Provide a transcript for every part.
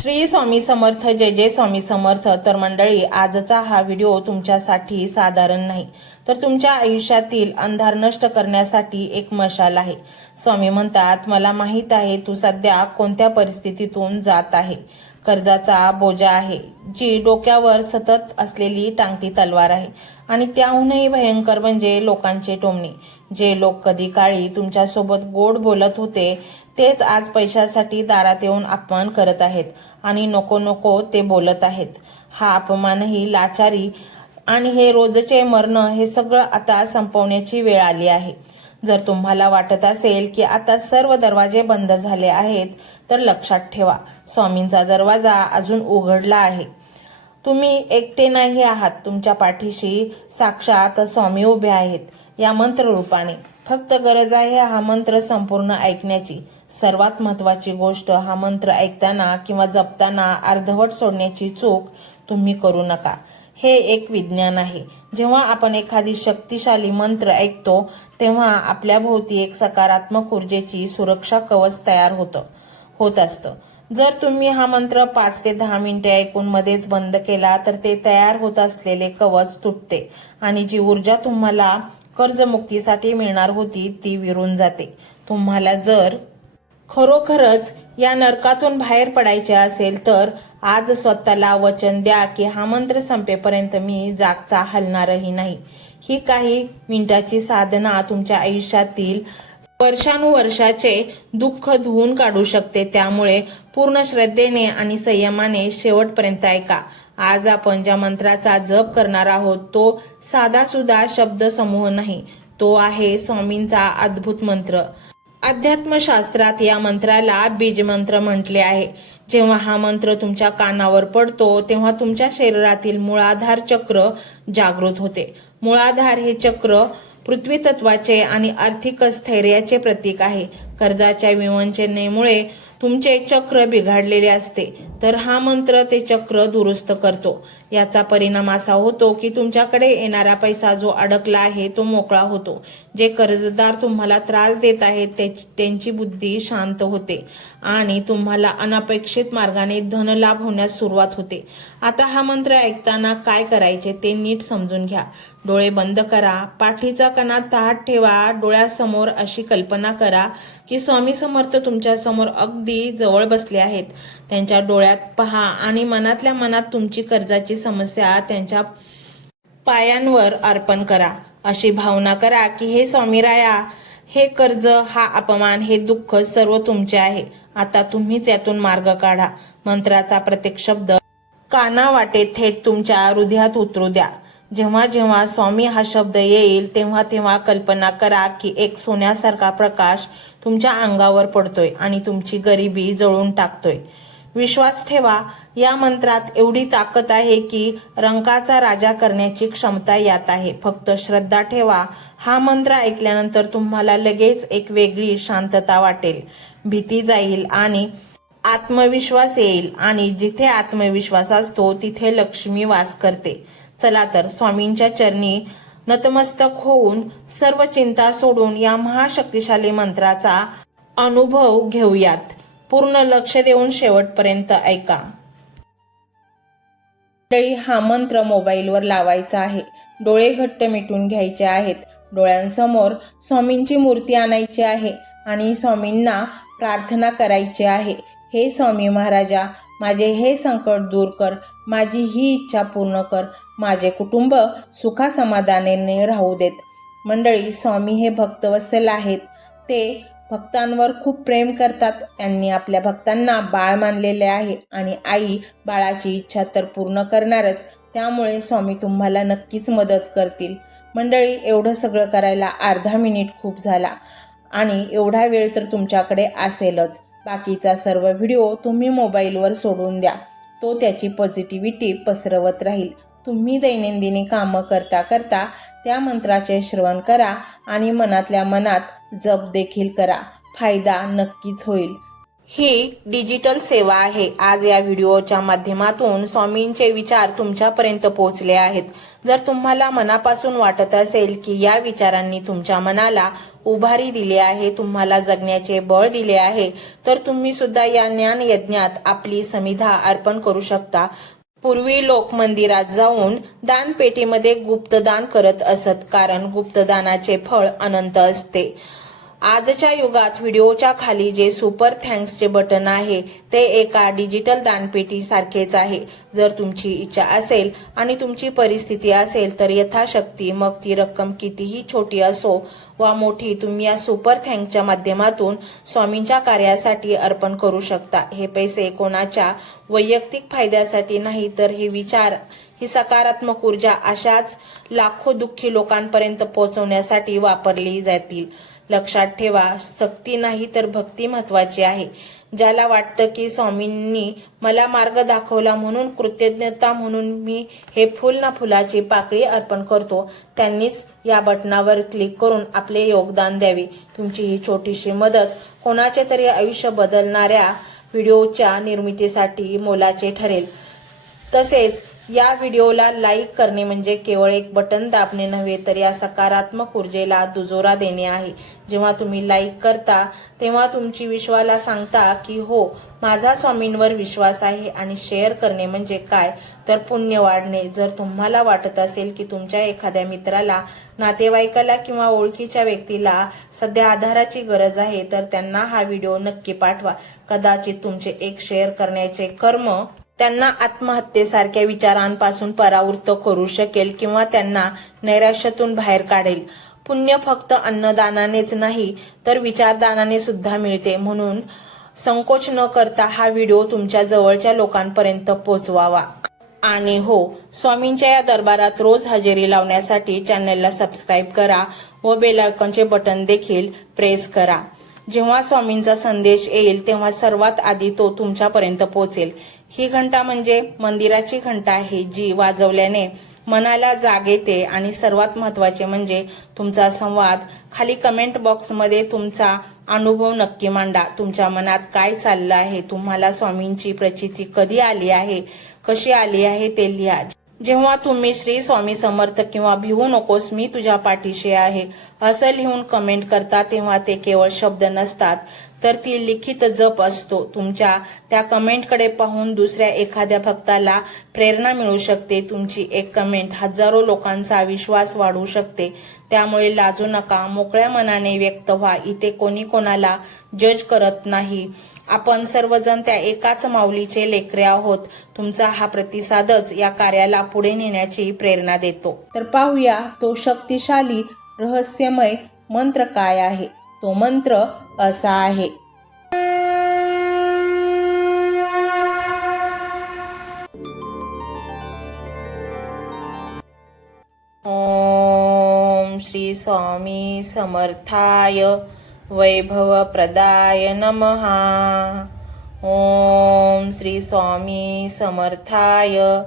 श्री स्वामी समर्थ, जय जय स्वामी समर्थ। तर मंडळी, आजचा हा व्हिडिओ तुमच्यासाठी साधारण नाही, तर तुमच्या आयुष्यातील अंधार नष्ट करण्यासाठी एक मशाल आहे। स्वामी म्हणतात, मला माहित आहे तू सध्या कोणत्या परिस्थितीतून जात आहे। कर्जाचा बोजा आहे, जी डोक्यावर सतत असलेली टांगती तलवार आहे, आणि त्याहूनही भयंकर म्हणजे लोकांचे टोमणे। जे लोक कधी काळी तुमच्यासोबत गोड बोलत होते, तेच आज पैशासाठी दारात येऊन अपमान करत आहेत आणि नको नको ते बोलत आहेत। हा अपमानही लाचारी आणि हे रोजचे मरण, हे सगळं आता संपवण्याची वेळ आली आहे। जर तुम्हाला वाटत असेल की आता सर्व दरवाजे बंद झाले आहेत, तर लक्षात ठेवा, स्वामींचा दरवाजा अजून उघडला आहे। तुम्ही एकटे नाही आहात, तुमच्या पाठीशी साक्षात स्वामी उभे आहेत या मंत्र रूपाने। फक्त गरज आहे हा मंत्र संपूर्ण ऐकण्याची। सर्वात महत्त्वाची गोष्ट, हा मंत्र ऐकताना किंवा जपताना अर्धवट सोडण्याची चूक तुम्ही करू नका। हे एक विज्ञान आहे। जेव्हा आपण एखादी शक्तिशाली मंत्र ऐकतो, तेव्हा आपल्या भोवती एक सकारात्मक ऊर्जेची सुरक्षा कवच तयार होत असतं। जर तुम्ही हा मंत्र 5 ते 10 मिनिटे ऐकून मध्येच बंद केला, तर ते तयार होत असलेले कवच तुटते आणि जी ऊर्जा तुम्हाला कर्जमुक्तीसाठी मिळणार होती ती विरून जाते। तुम्हाला जर खरोखरच या नरकातून बाहेर पडायचे असेल, तर आज स्वतःला वचन द्या की हा मंत्र संपेपर्यंत मी जागचा हलणारही नाही। ही काही मिनिटाची साधना तुमच्या आयुष्यातील वर्षानुवर्षाचे दुःख धुवून काढू शकते। त्यामुळे पूर्ण श्रद्धेने आणि संयमाने शेवटपर्यंत ऐका। आज आपण ज्या मंत्राचा जप करणार आहोत, तो साधा सुद्धा शब्द समूह नाही, तो आहे स्वामींचा अद्भुत मंत्र। अध्यात्मशास्त्रात या मंत्राला बीज मंत्र म्हटले आहे। जेव्हा हा मंत्र तुमच्या कानावर पडतो, तेव्हा तुमच्या शरीरातील मूळाधार चक्र जागृत होते। मूळाधार हे चक्र पृथ्वी तत्वाचे आणि आर्थिक स्थैर्याचे प्रतीक आहे। कर्जाच्या विवंचनेमुळे तुमचे चक्र बिघडलेले असते, तर हा मंत्र ते चक्र दुरुस्त करतो। याचा परिणाम असा होतो की तुमच्याकडे येणारा पैसा जो अडकला आहे तो मोकळा होतो। जे कर्जदार तुम्हाला त्रास देत आहेत त्यांची बुद्धी शांत होते आणि तुम्हाला अनपेक्षित मार्गाने धनलाभ होण्यास सुरुवात होते। आता हा मंत्र ऐकताना काय करायचे ते नीट समजून घ्या। डोळे बंद करा, पाठीचा कणा ताठ ठेवा, डोळ्यासमोर अशी कल्पना करा की स्वामी समर्थ तुमच्या समोर अगदी जवळ बसले आहेत। त्यांच्या डोळ्यात पहा आणि मनातल्या मनात तुमची कर्जाची समस्या त्यांच्या पायांवर अर्पण करा। अशी भावना करा की हे स्वामीराया, हे कर्ज, हा अपमान, हे दुःख सर्व तुमचे आहे। आता तुम्हीच यातून मार्ग काढा। मंत्राचा प्रत्येक शब्द कानावाटे थेट तुमच्या हृदयात उतरू द्या। जेव्हा जेव्हा स्वामी हा शब्द येईल, तेव्हा तेव्हा कल्पना करा की एक सोन्यासारखा प्रकाश तुमच्या अंगावर पडतोय आणि तुमची गरिबी जळून टाकतोय। विश्वास ठेवा, या मंत्रात एवढी ताकद आहे की रंकाचा राजा करण्याची क्षमता यात आहे। फक्त श्रद्धा ठेवा। हा मंत्र ऐकल्यानंतर तुम्हाला लगेच एक वेगळी शांतता वाटेल, भीती जाईल आणि आत्मविश्वास येईल, आणि जिथे आत्मविश्वास असतो तिथे लक्ष्मी वास करते। चला तर स्वामींच्या चरणी नतमस्तक होऊन सर्व चिंता सोडून या महाशक्तिशाली मंत्राचा अनुभव घेऊयात। पूर्ण लक्ष देऊन शेवटपर्यंत ऐका। हा मंत्र मोबाईलवर लावायचा आहे। डोळे घट्ट मिटून घ्यायचे आहेत। डोळ्यांसमोर स्वामींची मूर्ती आणायची आहे आणि स्वामींना प्रार्थना करायची आहे, हे स्वामी महाराजा, माझे हे संकट दूर कर, माझी ही इच्छा पूर्ण कर, माझे कुटुंब सुखासमाधानाने राहू देत। मंडळी, स्वामी हे भक्तवत्सल आहेत। ते भक्तांवर खूप प्रेम करतात। त्यांनी आपल्या भक्तांना बाळ मानलेले आहे आणि आई बाळाची इच्छा तर पूर्ण करणारच। त्यामुळे स्वामी तुम्हाला नक्कीच मदत करतील। मंडळी, एवढं सगळं करायला अर्धा मिनिट खूप झाला, आणि एवढा वेळ तर तुमच्याकडे असेलच। बाकीचा सर्व व्हिडिओ तुम्ही मोबाईलवर सोडून द्या, तो त्याची पॉझिटिव्हिटी पसरवत राहील। तुम्ही दैनंदिनी कामं करता करता त्या मंत्राचे श्रवण करा आणि मनातल्या मनात जप देखील करा। फायदा नक्कीच होईल। ही डिजिटल सेवा आहे। आज या व्हिडिओच्या माध्यमातून स्वामींचे विचार तुमच्यापर्यंत पोहोचले आहेत। जर तुम्हाला मनापासून वाटत असेल की या विचारांनी तुमच्या मनाला उभारी दिली आहे, तुम्हाला जगण्याचे बळ दिले आहे, तर तुम्ही सुद्धा या ज्ञान यज्ञात आपली समिधा अर्पण करू शकता. पूर्वी लोक मंदिरात जाऊन दानपेटीमध्ये गुप्तदान करत असत, कारण गुप्तदानाचे फळ अनंत असते. आजच्या युगात व्हिडिओच्या खाली जे सुपर थँक्सचे बटन आहे ते एका डिजिटल दानपेटी सारखेच आहे. जर तुमची इच्छा असेल आणि तुमची परिस्थिती असेल तर यथाशक्ती, मग ती रक्कम कितीही छोटी असो वा मोठी, तुम्ही या सुपर थँक्सच्या माध्यमातून स्वामींच्या कार्यासाठी अर्पण करू शकता. हे पैसे कोणाच्या वैयक्तिक फायद्यासाठी नाही, तर हे विचार, ही सकारात्मक ऊर्जा अशाच लाखो दुःखी लोकांपर्यंत पोहोचवण्यासाठी वापरली जातील. लक्षात ठेवा, सक्ती नाही तर भक्ती महत्वाची आहे. ज्याला वाटतं की स्वामींनी मला मार्ग दाखवला म्हणून कृतज्ञता म्हणून मी हे फुल ना फुलाची पाकळी अर्पण करतो, त्यांनीच या बटनावर क्लिक करून आपले योगदान द्यावे. तुमची ही छोटीशी मदत कोणाचे तरी आयुष्य बदलणाऱ्या व्हिडिओच्या निर्मितीसाठी मोलाचे ठरेल. तसेच या व्हिडिओला लाईक करणे म्हणजे केवळ एक बटन दाबणे नव्हे, तर या सकारात्मक ऊर्जेला दुजोरा देणे आहे. जेव्हा तुम्ही लाईक करता तेव्हा तुमची विश्वाला सांगता की हो, माझा स्वामींवर विश्वास आहे. आणि शेअर करणे म्हणजे काय, तर पुण्य वाढणे. जर तुम्हाला वाटत असेल की तुमच्या एखाद्या मित्राला, नातेवाईकाला किंवा ओळखीच्या व्यक्तीला सध्या आधाराची गरज आहे, तर त्यांना हा व्हिडिओ नक्की पाठवा. कदाचित तुमचे एक शेअर करण्याचे कर्म त्यांना आत्महत्येसारख्या विचारांपासून परावृत्त करू शकेल किंवा त्यांना नैराश्यातून बाहेर काढेल. पुण्य फक्त अन्नदानानेच नाही तर विचारदानाने सुद्धा मिळते. म्हणून संकोच न करता हा व्हिडिओ तुमच्या जवळच्या लोकांपर्यंत पोहोचवावा. आणि हो, स्वामींच्या या दरबारात रोज हजेरी लावण्यासाठी चॅनलला सबस्क्राईब करा व बेल आयकॉनचे बटन देखील प्रेस करा. जेव्हा स्वामींचा संदेश येईल तेव्हा सर्वात आधी तो तुमच्यापर्यंत पोहोचेल. ही घंटा म्हणजे मंदिराची घंटा आहे, जी वाजवल्याने मनाला जाग येते. आणि सर्वात महत्त्वाचे म्हणजे तुमचा संवाद. खाली कमेंट बॉक्समध्ये तुमचा अनुभव नक्की मांडा. तुमच्या मनात काय चाललं आहे, तुम्हाला स्वामींची प्रचिती कधी आली आहे, कशी आली आहे ते लिहा. जेव्हा तुम्ही श्री स्वामी समर्थ किंवा भिवू नकोस मी तुझ्या पाठीशी आहे असं लिहून कमेंट करता, तेव्हा ते केवळ शब्द नसतात, तर ती लिखित जप असतो. तुमच्या त्या कमेंटकडे पाहून दुसऱ्या एखाद्या भक्ताला प्रेरणा मिळू शकते. तुमची एक कमेंट हजारो लोकांचा विश्वास वाढवू शकते. त्यामुळे लाजू नका, मोकळ्या मनाने व्यक्त व्हा. इथे कोणी कोणाला जज करत नाही. आपण सर्वजण त्या एकाच माऊलीचे लेकरे आहोत. तुमचा हा प्रतिसादच या कार्याला पुढे नेण्याची प्रेरणा देतो. तर पाहूया तो शक्तिशाली रहस्यमय मंत्र काय आहे. तो मंत्र असा आहे. ओम श्री स्वामी समर्थाय वैभव प्रदाय नमः. ओम श्री स्वामी समर्थाय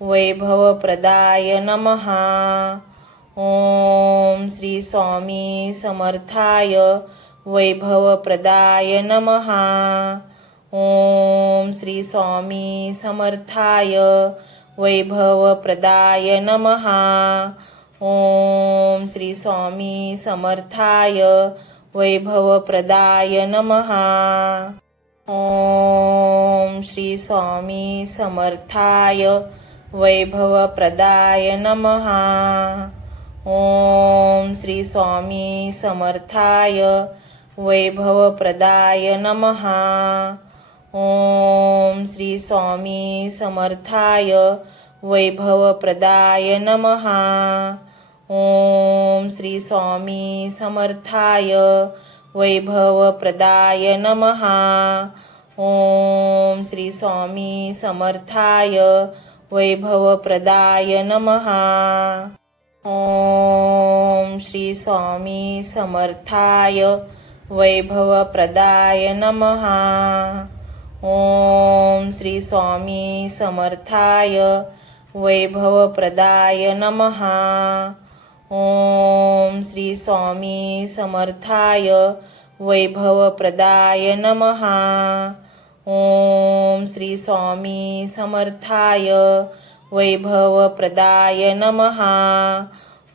वैभव प्रदाय नमः. ओम श्री स्वामी समर्थाय वैभव प्रदाय नमः. ओम श्री स्वामी समर्थाय वैभव प्रदाय नमः. ओम श्री स्वामी समर्थाय वैभव प्रदाय नमः. ओम श्री स्वामी समर्थाय वैभव प्रदाय नमः. ओम श्री स्वामी समर्थाय वैभव प्रदाय नमः. ओम श्री स्वामी समर्थाय वैभव प्रदाय नमः. ओम श्री स्वामी समर्थाय वैभव प्रदाय नमः. ओम श्री स्वामी समर्थाय वैभव प्रदाय नमः. ओम श्री स्वामी समर्थाय वैभव प्रदाय नमः. ओम श्री स्वामी समर्थाय वैभव प्रदाय नमः. ओम श्री स्वामी समर्थाय वैभव प्रदाय नमः. ओम श्री स्वामी समर्थाय वैभव प्रदाय नमः.